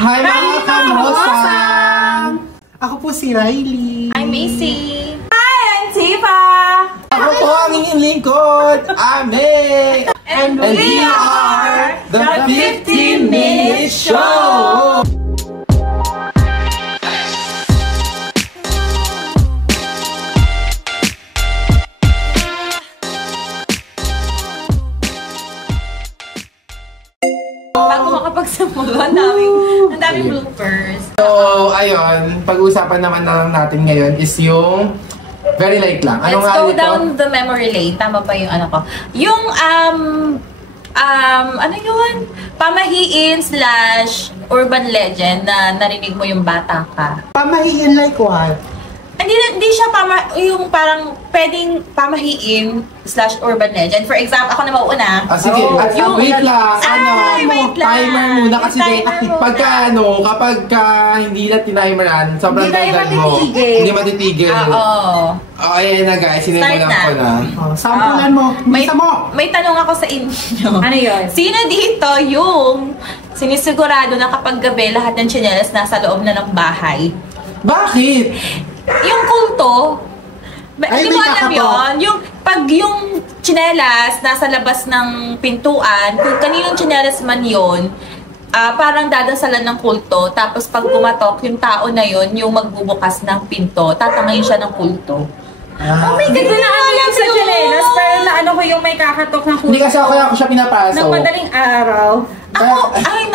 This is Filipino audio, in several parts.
Hi mga kamosang! Ako po si Riley. I'm Macy. Hi, I'm Tifa. Ako po ang inyong lingkod, Ame! And we are the 15-minute show! Bago makapagsamulo, ang daming bloopers. So, ayun, pag-uusapan naman na lang natin ngayon is yung very light lang. Ano Let's nga go dito? down the memory lane. Tama ba yung ano ko? Yung, ano yun? Pamahiin / urban legend na narinig mo yung bata ka. Pamahiin like what? Hindi siya yung parang pwedeng pamahiin / urban legend. For example, ako na mauna. Sige, wait lang. Wait lang. Timer muna kasi Timer muna. kapag hindi na tinimeran, sobrang dagal mo. Hindi matitigil. Oo. Ayan na guys, sinimulan ko na. Sampulan mo. May tanong ako sa inyo. Ano yun? Sino dito yung sinisigurado na kapag gabi lahat ng tsinelas nasa loob na ng bahay? Bakit? Yung kulto, hindi mo alam yun? Yung tsinelas nasa labas ng pintuan, kung kaninong tsinelas man yun, parang dadasalan ng kulto. Tapos pag pumatok, yung tao na yun, yung magbubukas ng pinto, tatangayin siya ng kulto. Oh my God, Hindi ko na alam sa tsinelas, pero naano ko yung may kakatok ng kulto. Hindi kasi ako siya pinapasok. Ng madaling araw.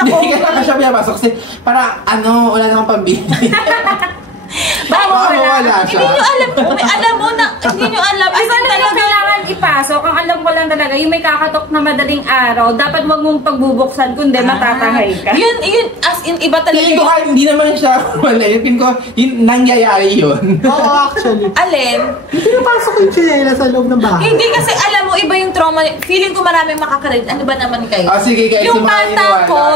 Hindi kasi siya pinapasok kasi para wala namang pambili. Bakit wala siya? Hindi nyo alam, hindi nyo alam. Ay, paano nyo kailangan ipasok? Ang alam ko lang talaga, yung may kakatok na madaling araw, dapat wag mong pagbubuksan, kundi matatangay ka. Yun, as in, iba talaga Tingin ko hindi naman siya wala. Tingin ko, nangyayari yun. Oo, actually. Alin? Hindi napasok yung chinela sa loob ng bahay. Hindi kasi alam mo, iba yung trauma. Feeling ko maraming makakaread. Ano ba naman kayo? Sige guys, yung bata ko,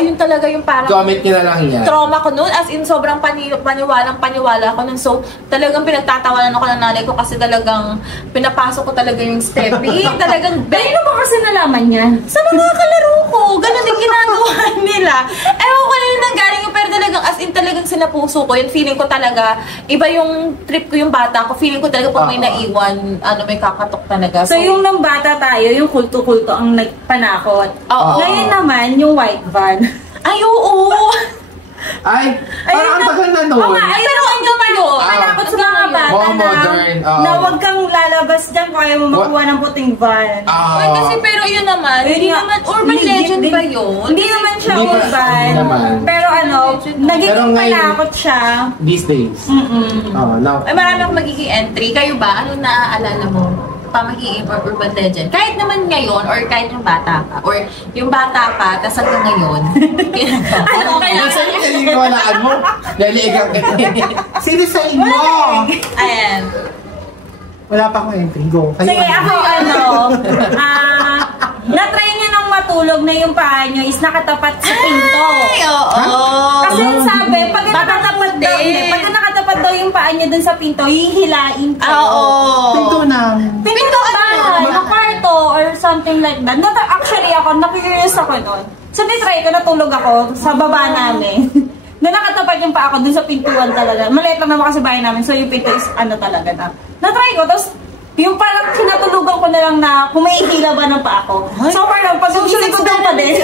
ayun talaga yung parang comment nyo na lang yan. Trauma ko noon, as in sobrang paniwala ko nun. So, talagang pinagtatawanan ako ng nanay ko kasi talagang pinapasok ko talaga yung stepping. Talagang, Dahil mo kasi nalaman yan? sa mga kalaro ko, ganun din ginagawa nila. Ewan ko na yung nanggaling yung pero talagang as in talagang sinapuso ko. Yung feeling ko talaga, iba yung trip ko yung bata ko. Feeling ko talaga pag may naiwan, may kakatok talaga. So, yung nung bata tayo, yung kulto-kulto ang nagpanakot. Oo. Ngayon naman, yung white van. Ay, oo! Ay, parang ang tagal na nun. Pero hanggang ngayon, Panakot sa mga bata More modern, na huwag kang lalabas dyan kung ayaw mo makuha ng puting van. Ay, kasi pero yun naman, hindi naman urban legend ba yun? Hindi naman siya Hindi pa- urban. hindi naman. Pero nagiging panakot siya. These days. Now. Ay, marami akong magiging entry. Kayo ba? Ano naaalala mo? Pamahiin or urban legend? Kahit naman ngayon, or kahit yung bata pa, or yung bata pa, tas hanggang ngayon, Nasa yung naniniwalaan mo? Laliig ang Sino sa inyo? Ayan. Wala pa akong entry. Go. Sige, ako na-try niya nang matulog na yung paa niyo is nakatapat sa pinto. Ay, oo. Kasi sabi, pag nakatapat daw yung paa niya dun sa pinto, hihilain ko. Oo. Pinto bahay, na kwarto, or something like that. Actually ako, na-curious ako nun. So, nitry ko, natulog ako sa baba namin. Na nakatapat yung paa ko dun sa pintuan talaga. Maliit lang naman kasi bahay namin, so yung pinto is talaga na. Na-try ko, tapos yung parang kinatulugan ko na lang na kumihila ba ng paa ko. So, parang pag-usually ko doon pa din.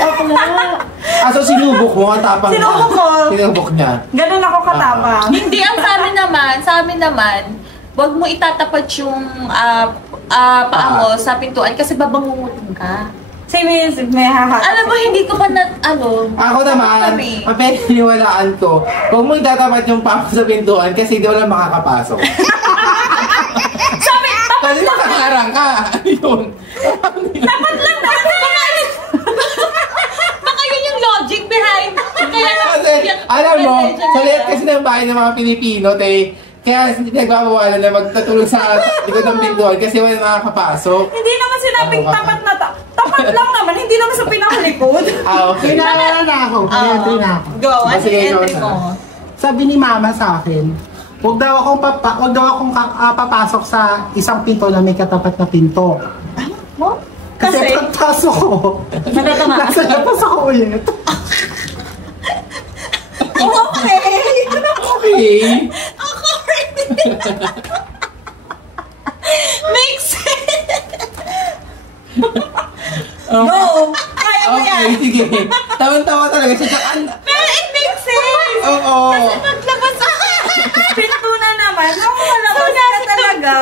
So sinubok mo, ang tapang Sinubok ko. Sinubok niya. Ganun ako katapang. Hindi, ang sa amin naman, wag mo itatapat yung paa mo sa pintuan kasi babangungutin ka. Same may hahat. Alam mo, hindi ko pa Ako naman, mapininiwalaan ko, huwag mo itatapat yung paa mo sa pintuan kasi di wala makakapasok. Kasi nakakarang ka. Yun. Dapat lang baka yun yung logic behind. Kasi, alam mo, sa lahat kasi ng bahay ng mga Pilipino, kaya nagbabawalan na magtatulog sa likod ng pintuan kasi wala nakakapasok. Hindi naman sinabing tapat na tapat lang naman, hindi naman sa pinakalikod. Okay. Pinakala na ako, entry na ako. Go, ano Sige, yung entry mo? Sabi ni mama sa akin, Huwag daw akong papasok sa isang pinto na may katapat na pinto. Mo? Kasi pagpasok ko, nasa labas ako ulit. Okay. Makes sense. No! Kaya mo yan! Okay, sige. Tawan-tawa talaga siya. Pero it makes sense. Oo. Kasi paglabas Pinto na naman. Naku, malabas ka talaga.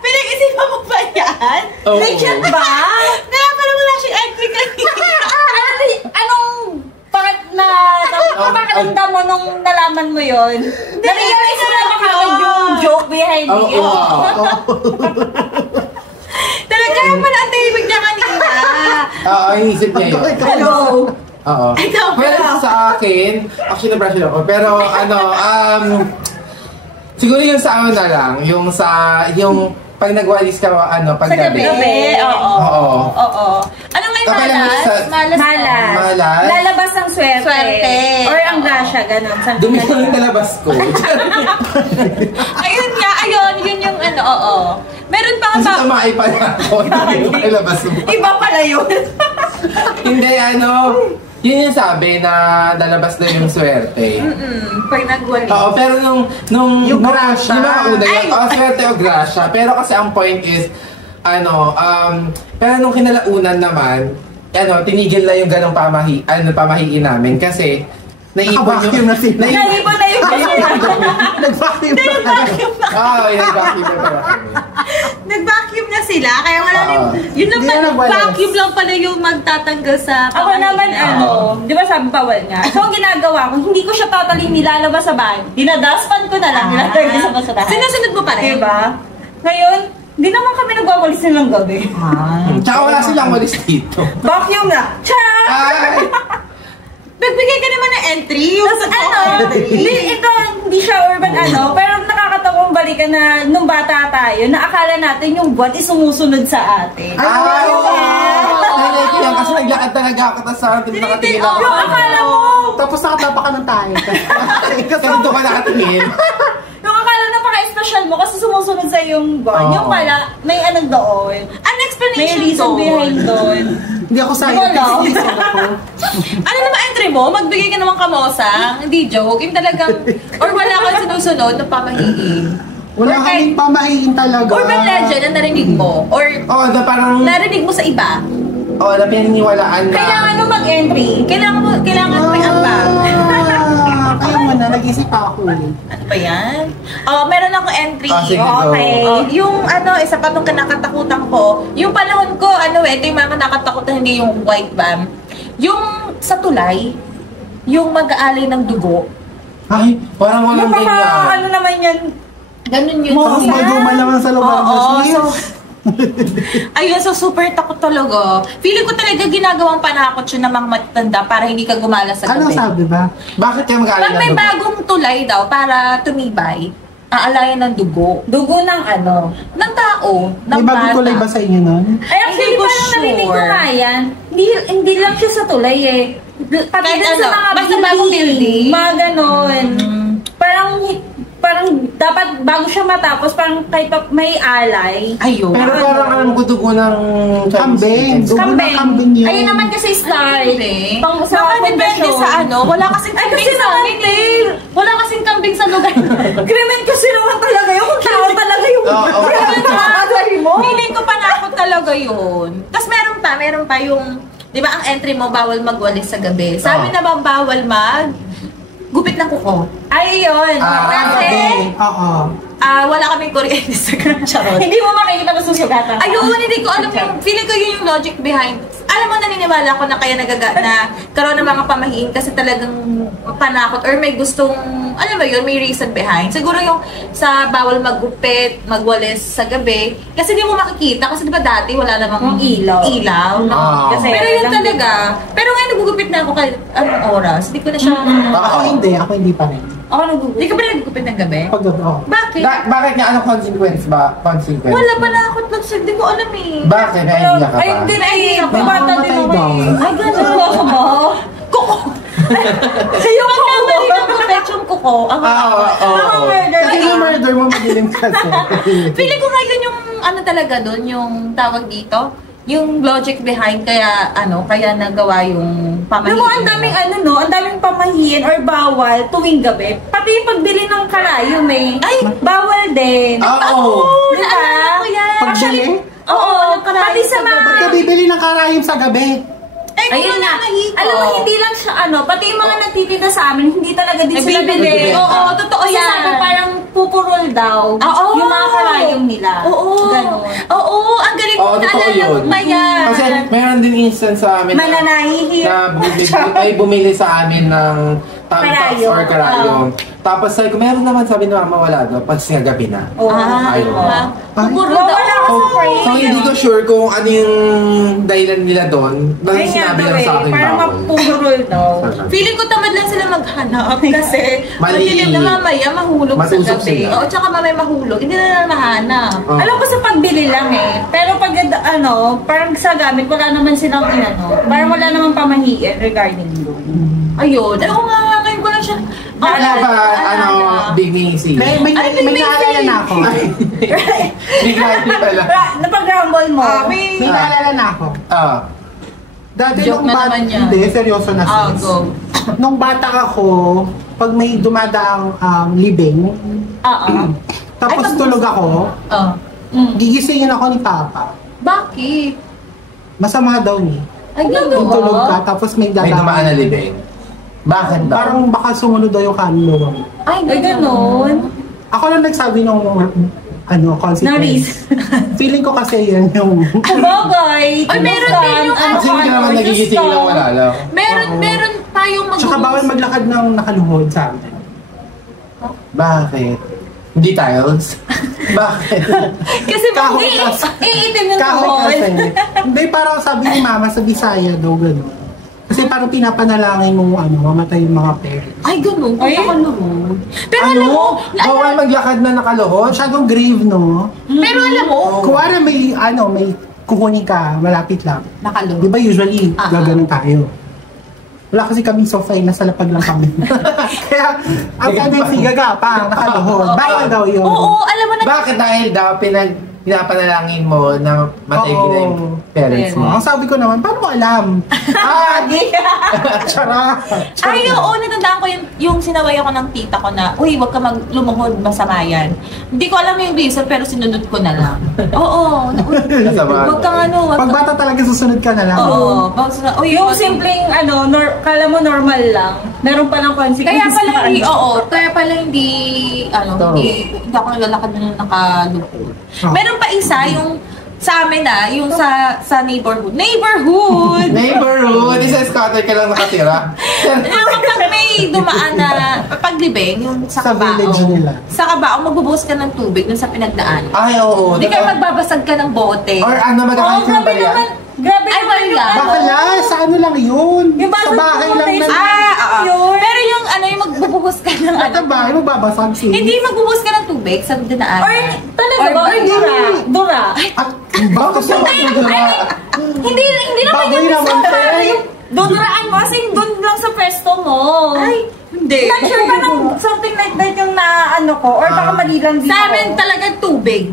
Pinag-isipan mo ba yan? Oo. Legit ba? Kaya pala wala siyang entry kanina. Anong pakiramdam mo nung nalaman mo yun? Na-realize mo na baka yung joke behind it. Talaga pala ang tahimik niya kanina. Oo, inisip niya yun. Hello? Oo. Ikaw ba? Well, sa akin, actually na-brush ako. Pero siguro yung sa ano na lang, yung pag nagwalis ka, pag Sa gabi? Oo. Oo. Ano nga yung Kapag malas? Malas. Malas. Lalabas ang swerte. Swerte. Or ang grasya, ganun. Dumi ko yung talabas ko. Ayun nga, yun yung oo. Meron pa Kasi ba? tamay pala ako. Dumi ko yung labas mo. Iba pala yun. Hindi, yun yung sabi na lalabas na yung swerte. Pag nagwalis. Oo, pero Yung grasya. Yung mga una yun, swerte o grasya. Pero kasi ang point is, pero nung kinalaunan naman, tinigil na yung ganong pamahiin namin. Kasi, Naka-vacuum na sila. Naipon na yung Nag-vacuum na. Oo, yung vacuum na pala kami. Nag-vacuum na sila, kaya wala Oo. yun lang Hindi pala, na nagwalis. vacuum lang pala yung magtatanggal sa Ako naman, Oo. di ba sabi bawal nga? So, ang ginagawa ko, hindi ko siya totally nilalabas sa bahay. Dinadaspan ko na lang, nilalagay sa basurahan. Sinusunod mo pa rin? Diba? Ngayon, di naman kami nagwawalis nilang gabi. Tsaka wala silang walis dito. Vacuum na. Charot! Ay! Nagbigay ka naman ng entry. Yung Hindi siya urban pero nakakatawang balikan na nung bata tayo, na akala natin yung buwan is sumusunod sa atin. Ay! Nalay ko yan kasi naglakad talaga ako tapos sa atin nakatingin ako. Yung akala mo, Tapos nakatapa ka ng tayo. Kasi doon ka nakatingin. yung akala na paka-special mo kasi sumusunod sa yung buwan. Oo. Yung pala, may anong doon. an explanation May reason doon. behind doon. Hindi ako Hindi scientist. Ano naman entry mo? Magbigay ka naman kamosang. Hindi joke. Yung talagang, or wala kang sinusunod ng pamahiin. Wala kaming pamahiin talaga. Urban legend na narinig mo. Or Oo, na parang, narinig mo sa iba. na pininiwalaan na. Kailangan mo mag-entry. Kailangan mo yung ambag. Kaya mo na, nag-isip ako. Ano ba yan? Meron akong entry. Sige, go. Yung isa pa itong kinakatakutan ko, yung panahon ko, ito yung mga nakatakutan, hindi yung white bam. Yung sa tulay, yung mag-aalay ng dugo. Ay, parang walang Yung ganyan. naman yan. Ganun yun. Mga dumal naman sa lugar mo. Ayun, so super takot talaga. Feeling ko talaga ginagawang panakot yun ng mga matanda para hindi ka gumala sa Ano gabi. sabi ba? Bakit kayo mag-aalala Pag may ng dugo? bagong tulay daw para tumibay, aalayan ng dugo. Dugo ng Ng tao, ng May bagong bata. tulay ba sa inyo nun? Ay, actually, Hindi ko parang narinig ko sure. nga yan. Hindi lang siya sa tulay eh. Pati Kahit din sa mga basta bagong building. Mga ganon. Parang dapat bago siya matapos, parang kahit pa may alay. Ayun. Pero parang alam ko dugo ng Kambing. Dugo ng kambing yun. Ayun naman kasi start. Hindi. Pang sa Baka depende pundasyon. sa wala kasing Ay, kambing kasi sa naman, amin eh. Wala kasing kambing sa lugar. Krimen kasi naman talaga yun. Kung tao talaga yung Oo. krimen sa kakasari mo. Feeling ko panakot talaga yun. Tapos meron pa yung, di ba ang entry mo, bawal magwalis sa gabi. Sabi naman bawal gupit ng kuko. Ay, yun. Kasi, Oo. Wala kaming kuryente sa Charot. hindi mo makikita masusugatan. Ayun, hindi ko alam yung, feeling ko yun yung logic behind. Alam mo, naniniwala ko na kaya na karoon ng mga pamahiin kasi talagang panakot or may gustong, alam mo yun, may reason behind. Siguro yung sa bawal maggupit, magwalis sa gabi, kasi hindi mo makikita kasi di ba dati wala namang Ilaw. Kasi, pero yun talaga. Pero ngayon nagugupit na ako kahit anong oras. Hindi ko na siya... Ako hindi pa rin. Ako nagugupit. Hindi ka ba nagugupit ng gabi? Pag oo. Bakit? Bakit nga? Anong consequence ba? Consequence? Wala pa na ako nagsag. Hindi ko alam eh. Bakit? May idea ka Ay, ba? hindi na eh. May Bata din mamamatay ako daw. eh. Ay, gano'n ako ba? Kuko! Yung Pag naman yung gupit yung kuko, ang Oo. murder. Kasi yung murder mo madilim kasi. Feeling ko ngayon yung ano talaga doon, yung tawag dito, yung logic behind kaya kaya nagawa yung pamahiin. Alam mo, ang daming ang daming pamahiin or bawal tuwing gabi. Pati yung pagbili ng karayom Ay, bawal din. Oo. Diba? Naalala ko yan. Pagbili? Oo, pati sa mga... Ba't ka bibili ng karayom sa gabi? Ayun na. Alam mo, hindi lang siya pati yung mga nagtitinda sa amin, hindi talaga din sila bibili. Oo, totoo yan. Kasi sabi parang pupurol daw. Yung mga karayom nila. Oo. Ganon. Oo, ang galing mo naalala mo ba yan? Kasi mayroon din instance sa amin Mananahihi. na bumili sa amin ng tamtax or karayom. Tapos sabi ko, meron naman, sabi ni mama, wala daw. Pag nga gabi na. Pupurol daw. So hindi ko sure kung ano yung dahilan nila doon. Dahil sinabi lang sa akin parang bawal. mapupurol daw. Feeling ko tamad lang sila maghanap kasi Mali. madilim na mamaya mahulog sa Matusok gabi. sila. Oo, tsaka mamaya mahulog. Hindi na mahanap. Alam ko sa pagbili lang Pero pag parang sa gamit, wala naman silang parang wala namang pamahiin regarding doon. Ayun. Oo nga, ngayon ko lang siya. Ano ba, Big Missy? May naalala na ako. Big Missy pala. Napag-rumble mo. May naalala na ako. Dati Joke nung na bata, naman yan. hindi, seryoso na sis. Go. Nung bata ako, pag may dumadaang libing, tapos tulog ako, gigisingin ako ni Papa. Bakit? Masama daw ni. Ay, Yung tulog ka, tapos may May dumaan na dadaan. libing. Bakit daw? Parang baka sumunod daw yung kaluluwa mo. Ay, ganon. Ako lang nagsabi nung consequence. Feeling ko kasi yan yung... Bagay. Ay, meron din yung Kasi hindi ka naman nagigising lang wala lang. Meron tayong Tsaka bawal maglakad ng nakaluhod sa amin. Bakit? Hindi tiles? Bakit? Kasi Kahoy kasi. Iitim yung Kahoy tuhod. kasi. Hindi, parang sabi ni Mama sa Bisaya daw gano'n. Kasi parang pinapanalangin mo mamatay yung mga parents. Ay, ganun. Ay, nakaluhod. Pero Ano? alam mo, Bawal maglakad na nakaluhod? Masyadong grave, no? pero alam mo, Kuwara may kukunin ka, malapit lang. nakaluhod. Di ba usually, gaganon tayo. Wala kasi kaming sofa, nasa lapag lang kami. Kaya, ang tendency, gagapang, nakaluhod. Bawal daw yun. Oo, alam mo na. Bakit? Dahil daw pinapanalangin mo na matay na yung parents mo. Ang sabi ko naman, paano mo alam? Charot! Ay, oo, natandaan ko yung sinaway ako ng tita ko na, uy, wag ka lumuhod, masama yan. Hindi ko alam yung reason, pero sinunod ko na lang. Oo, wag kang Pag bata talaga susunod ka na lang. Oo, Yung simpleng kala mo normal lang. Meron palang consequences. Kaya pala hindi ako naglalakad na nakalupod. Meron pa isa, yung sa amin yung sa neighborhood. Neighborhood! Isa scatter ka lang nakatira. Kapag may dumaan na paglibing, yung sa village Kabao. nila. Sa Kabao, magbubuhos ka ng tubig dun sa pinagdaan. Ay, oo. Hindi ka magbabasag ka ng bote. Or magkakait ng balya. Grabe Ay, naman wala. Bakala, sa ano lang yun? Yung Sa bahay lang na yun. Pero yung yung magbubuhos ka ng Sa bahay, magbabasag siya. Hindi magbubuhos ka ng tubig sa dinaan. Or talaga ba? Or dura? Bakit sa Hindi naman Baboy yung naman, gusto te. Duduraan mo kasi doon lang sa pwesto mo. Ay, hindi. Not sure parang something like that yung ko. Or baka mali lang din Sa amin talaga tubig.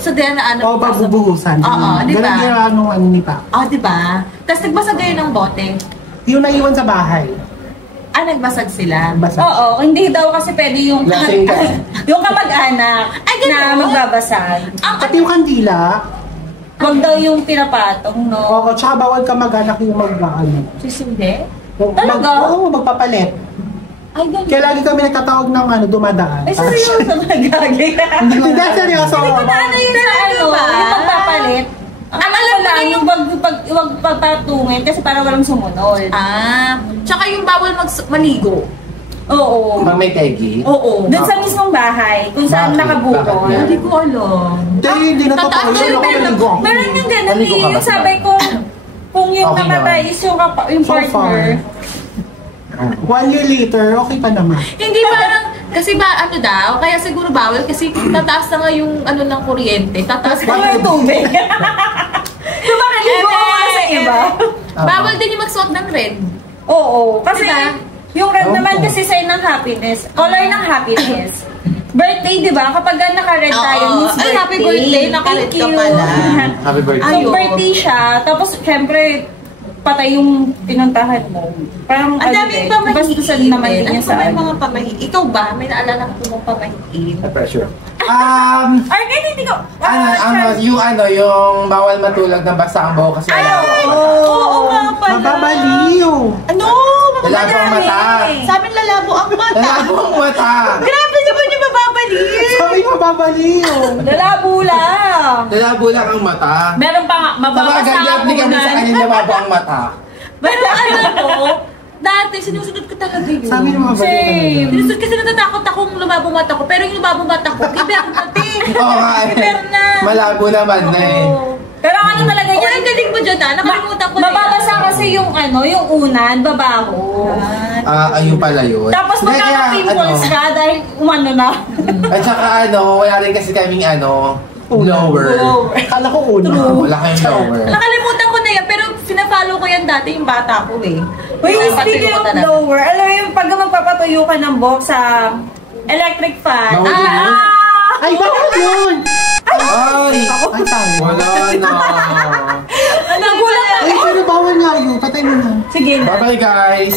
Sa dinaan O, babubuhusan. Oo, di ba? Ganun yung ano ni Papa. Di ba? Tapos nagbasag kayo ng bote. Yung naiwan sa bahay. Nagbasag sila. Basag. Oo, hindi daw kasi pwede yung Lasing ka. yung kamag-anak Ay, ganun. na magbabasag. At yung kandila, Huwag daw yung pinapatong, no? oo, tsaka bawal ka mag-anak yung mag-ano. Sisindi? Talaga? Oo, magpapalit. Ay, ganun. Kaya lagi kami nagtatawag ng dumadaan. Ay, seryoso nagagay. Hindi, seryoso. Hindi ko na ano yun sa Ba? yung magpapalit. Ang alam lang, yung wag papatungin kasi para walang sumunod. Tsaka yung bawal maligo. Oo. Pag may tegi. Oo. Doon sa mismong bahay, kung saan Bakit? nakabukod. Bakit yan? Hindi ko alam. Hindi na totoo. Tataas Yun yung ako pera. naligo. Meron yung ganun Maligo ka ba yung sa sabi ko, kung yung Okay namatay naman. is yung So far. partner. 1 year later, okay pa naman. Hindi parang, kasi daw, kaya siguro bawal kasi tataas na nga yung ng kuryente. Tataas Ano yung tubig? Diba kaligo ko sa iba? Bawal din yung magsuot ng red. Oo. Kasi Diba? yung red Oo. naman kasi sign ng happiness. Color ng happiness. birthday, di ba? Kapag naka-red tayo, means Ay, happy birthday. Naka-red ka pala. Happy birthday. So, birthday siya. Tapos, syempre, patay yung pinuntahan mo. Parang, Ang daming pamahiin. bastusan naman din niya sa may mga pamahiin? Ikaw ba? May naalala ko mong pamahiin? Pressure. Arcade, hindi ko. Yung bawal matulog ng basa ang buhok kasi Oo nga pala. Mababaliw. Ano? lalabo ang mata. Sabi lalabo ang mata. Lalabo ang mata. Grabe naman yung mababaliw. Sabi mababaliw. Lalabo lang. Lalabo lang ang mata. Meron pa nga, mababasa Sabagay, ako hindi kami sa kanya lalabo ang mata. Pero alam mo, dati sinusunod ko talaga yun. Sabi ng mababaliw talaga. Sinusunod kasi natatakot akong lumabo mata ko. Pero yung lumabo mata ko, giber natin. Oo nga eh. Giber na. Malabo naman na eh. Pero ano talaga Oh, yan? ang galing mo dyan nakalimutan ko na Mababasa kasi yung yung unan, babaho. Ayun pala yun. Tapos Hindi, kaya, magkaka-pimples ka dahil umano na. At saka wala rin kasi kaming lower. Kala ko una. Wala kayong lower. Nakalimutan ko na yan, pero sinafollow ko yan dati yung bata ko eh. Wait, Yung speaking patuyo ko of talaga. lower, alam mo yung pag magpapatuyo ka ng buhok sa electric fan. Bawal yun? Ay, bawal yun! Ay! Ay, tayo. Wala na. Nagulat Ay, pero bawal nga yun. Patay mo na. Sige na. Bye-bye guys.